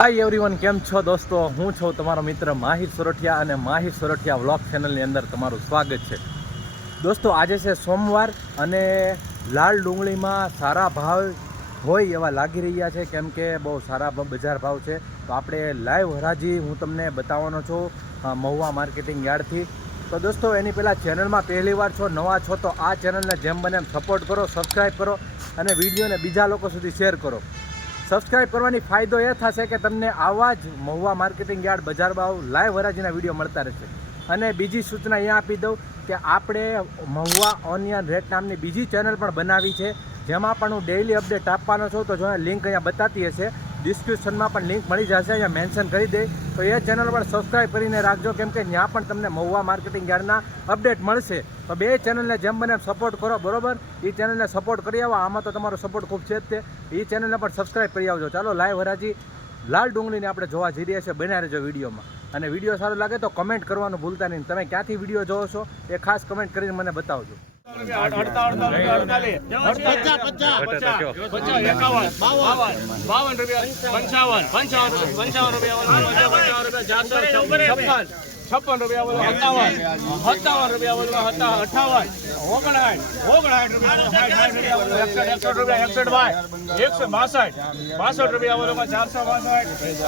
Hi everyone કેમ છો દોસ્તો? હું છું તમારો મિત્ર માહિર સોરઠિયા અને માહિર સોરઠિયા વ્લોગ ચેનલની અંદર તમારું સ્વાગત છે. દોસ્તો, આજે છે સોમવાર અને લાલ ડુંગળીમાં સારા ભાવ હોય એવા લાગી રહ્યા છે, કેમ કે બહુ સારા બજાર ભાવ છે. તો આપણે લાઈવ હરાજી હું તમને બતાવવાનો છું મહુવા માર્કેટિંગ યાર્ડથી. તો દોસ્તો, એની પહેલાં ચેનલમાં પહેલીવાર છો, નવા છો, તો આ ચેનલને જેમ બને એમ સપોર્ટ કરો સબસ્ક્રાઈબ કરો અને વિડીયોને બીજા લોકો સુધી શેર કરો. સબસ્ક્રાઇબ કરવાની ફાયદો એ થશે કે તમને આવા જ મહુવા માર્કેટિંગ યાર્ડ બજાર ભાવ લાઈવ હરાજીના વીડિયો મળતા રહેશે. અને બીજી સૂચના અહીંયા આપી દઉં કે આપણે મહુવા ઓનિયન રેટ નામની બીજી ચેનલ પણ બનાવી છે. જેમાં પણ હું ડેઇલી અપડેટ આપવાનો છું. તો જો લિંક અહીંયા બતાતી હશે ડિસ્ક્રિપ્શનમાં પણ લિંક મળી જશે. અહીંયા મેન્શન કરી દે. તો એ ચેનલ પર સબસ્ક્રાઈબ કરીને રાખજો, કેમ કે ત્યાં પણ તમને મહુવા માર્કેટિંગ યાર્ડના અપડેટ મળશે. તો બે ચેનલને જેમ બને સપોર્ટ કરો, બરોબર? એ ચેનલને સપોર્ટ કરી આવો. આમાં તો તમારો સપોર્ટ ખૂબ છે જ તે. એ ચેનલને પણ સબસ્ક્રાઇબ કરી આવજો. ચાલો લાઈવ હરાજી. લાલ ડુંગળીને આપણે જોવા જઈ રહ્યા છે બન્યા રહેજો વિડીયોમાં. અને વીડિયો સારો લાગે તો કમેન્ટ કરવાનું ભૂલતા નહીં. તમે ક્યાંથી વીડિયો જોવો છો એ ખાસ કમેન્ટ કરીને મને બતાવજો. છપ્પન રૂપિયા સત્તાવન રૂપિયા હતા અઠાવન ઓગણસાઠ ઓગણસાઠ રૂપિયા એકસઠ રૂપિયા એકસઠ ભાઈ એકસો બાસઠ બાસઠ રૂપિયા ચારસો બાસઠ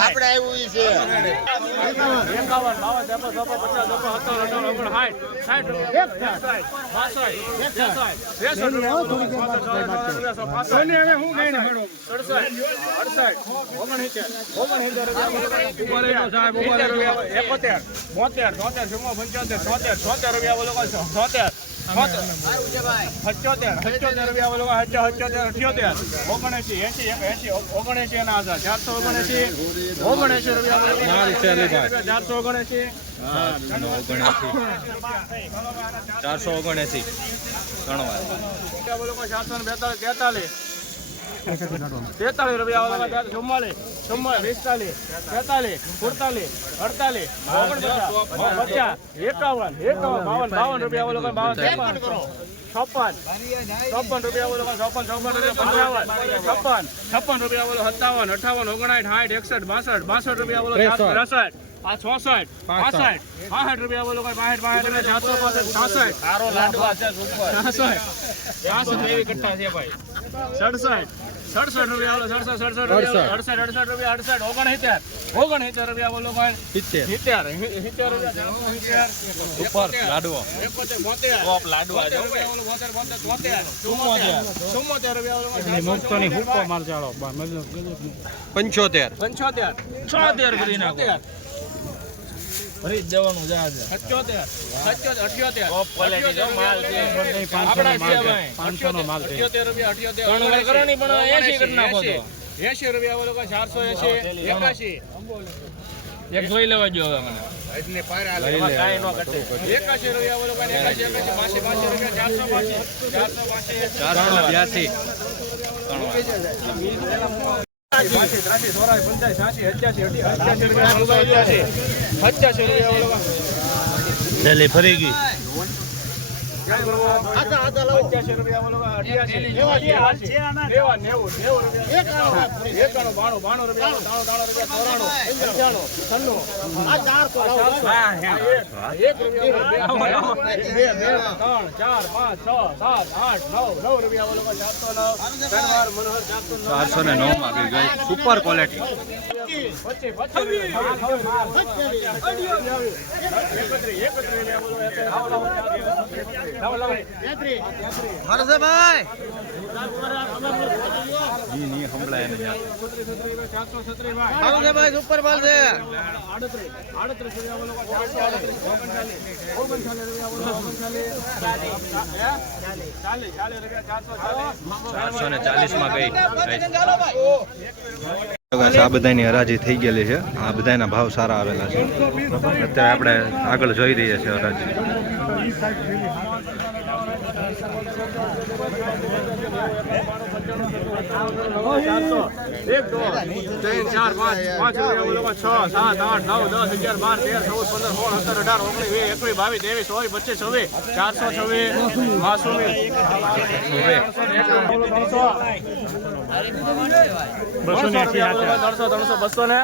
આપણે આવ્યું છે એકાવન બાવન ત્રેપન ચોપન પચાસ ચોપન સત્તાવન અઠાવન ઓગણ સાઠ રૂપિયા સડસઠ, અડસઠ, ઓગણસિત્તેર, ઓગણસિત્તેર બોતેર, તોતેર, ચુમ્મો, પંચોતેર, છોતેર, છોતેર રૂપિયા બોલો. છોતેર, સત્યોતેર, સત્યોતેર રૂપિયા બોલો. હત્યોતેર, અઠ્યોતેર, ઓગણએંસી, એસી એંસી, ઓગણએંસી અને હજાર. ચારસો ઓગણસી ઓગણએંસી રૂપિયા. ચારસો ઓગણએંસી ચારસો ઓગણએંસી ગણવા બોલો ચારસો ને બેતાલીસ તેતાલીસ તેતાલીસ રૂપિયા ચુમ્માલીસ ચુમ્માલીસ પિસ્તાલીસ તેતાલીસ સુડતાલીસ અડતાલીસ ઓગણપચાસ પચાસ એકાવન એકાવન બાવન બાવન રૂપિયા બોલો કોઈ બાવન ત્રેપન છપ્પન છપ્પન રૂપિયા બોલો કોઈ છપ્પન છપ્પન રૂપિયા પંચાવન છપ્પન છપ્પન રૂપિયા બોલો સત્તાવન અઠાવન ઓગણાઠ સાઠ એકસઠ બાસઠ બાસઠ રૂપિયા બોલો ત્રેસઠ આ છોસઠ પાસઠ. પાસઠ રૂપિયા બોલો કોઈ બાસઠ બાસઠ રૂપિયા પાસઠ છે સડસઠ સડસઠ રૂપિયા બોલો સડસઠ સડસઠ રૂપિયા અડસઠ અડસઠ રૂપિયા અડસઠ ઓગણસિત્તેર. ઓગણસિત્તેર રૂપિયા બોલો કોઈ સિત્તેર. સિત્તેર સિત્તેર રૂપિયા ઉપર લાડવો. ટોપ લાડવા બોતેર રૂપિયા બોલો બોતેર બોતેર તોતેર ચુમ્મોતેર. ચુમ્મોતેર રૂપિયા બોલો કોઈ ચારસો પંચોતેર. પંચોતેર. છોતેર કરી નાખો. ફરી જવાનું છે આજે. 77 77 78 આપડા નો માલ 78 રૂપિયા 78 કરવાની પણ 80 કરી નાખો તો 80 રૂપિયા બોલો 480 81 એક જોઈ લેવા જો હવે મને. એટલે પાર આ કાઈ નો કટે 81 રૂપિયા બોલો 81 81 પાસે પાસે રૂપિયા 400 પાસે 400 પાસે 482 પંચ્યાસી રૂપિયા ફરી ગઈ. અઠ્યાસી રૂપિયા નેવું, એકાણું બાણું બાણું રૂપિયા ત્રાણું રૂપિયા ચોરાણું પંચાણું છન્નું. હા, હા, એક, એક રૂપિયા બે, બે, બે, ત્રણ ચાર પાંચ છ સાત આઠ નવ નવ રૂપિયા બોલો ચારસો નવ. ધનવાર મનોહર ચારસો નવ. ચારસો ને નવમાં ગઈ ગઈ સુપર ક્વોલિટી પચીસ પચીસ એકત્રીસ એકત્રીસ. બોલો. હરસભાઈ ઈ ની. ચારસો છત્રીસ ભાઈ હરસભાઈ સુપર માલ છે આડત્રીસ આડત્રીસ રૂપિયા બોલો ચારસો આડત્રીસ ઓગણચાલીસ ઓગણચાલીસ રૂપિયા બોલો ઓગણચાલીસ ચાલીસ ચાલીસ રૂપિયા ચારસો ચાલીસ ચારસો ને ચાલીસમાં ગઈ આ બધાની હરાજી થઈ ગયેલી છે આ બધાના ભાવ સારા આવેલા છે અત્યારે આપણે આગળ જોઈ રહ્યા છીએ હરાજી એક દો ત્રણ ચાર પાંચ પાંચ રૂપિયા છ સાત આઠ નવ દસ અગિયાર બાર તેર ચૌદ પંદર સોળ સત્તર અઢાર ઓગણીસ વીસ એકવીસ બાવીસ ત્રેવીસ ચોવીસ પચીસ છવ્વીસ ચારસો છવ્વીસ માસુમી ત્રણસો ત્રણસો બસો ને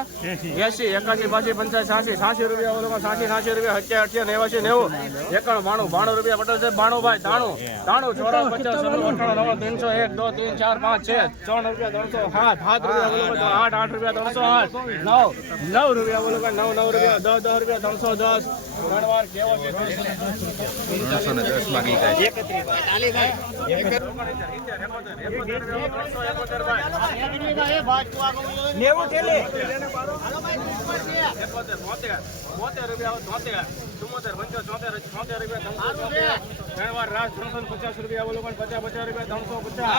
એસી એકાસી બાસી પંચાસી સાસી સાસી રૂપિયા બોલો સાસી સાસી રૂપિયા અઠ્યા અઠ્યા નેવાસી નેવું એકાણું બાણું બાણું રૂપિયા પટેલ છે બાણું ભાઈ તાણું તાણું ચોરાણું પચાસ અઠાણું નવ ત્રણસો એક દો ત્રણ ચાર પાંચ છે ત્રણ રૂપિયા ત્રણસો સાત સાત રૂપિયા આઠ આઠ રૂપિયા ત્રણસો આઠ નવ નવ રૂપિયા બોલો નવ નવ રૂપિયા દસ દસ રૂપિયા ત્રણસો દસ ત્રણ વાર કેવો ત્રણસો ને દસ માં ગઈ ગાય પચાસ રૂપિયા બોલો પણ પચાસ પચાસ રૂપિયા ત્રણસો પચાસ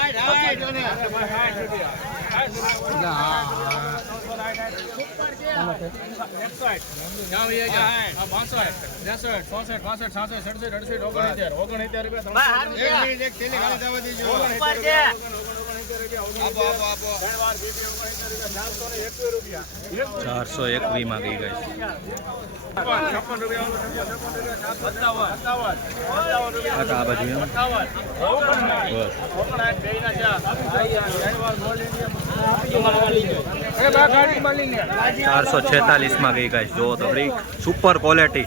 ચારસો એકવી માં ગઈ ગઈ આ બાજુ ચારસો છેતાલીસમાં ગઈ ગઈ જો તો સુપર ક્વોલિટી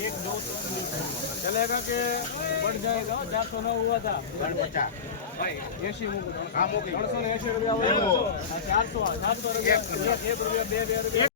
एक दो चलेगा कि बढ़ जाएगा चार सौ नौ हुआ था भाई एसी ત્રણસો ને એસી રૂપિયા ચારસો ચારસો રૂપિયા એક એક રૂપિયા બે બે રૂપિયા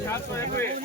ચારસો એકવીસ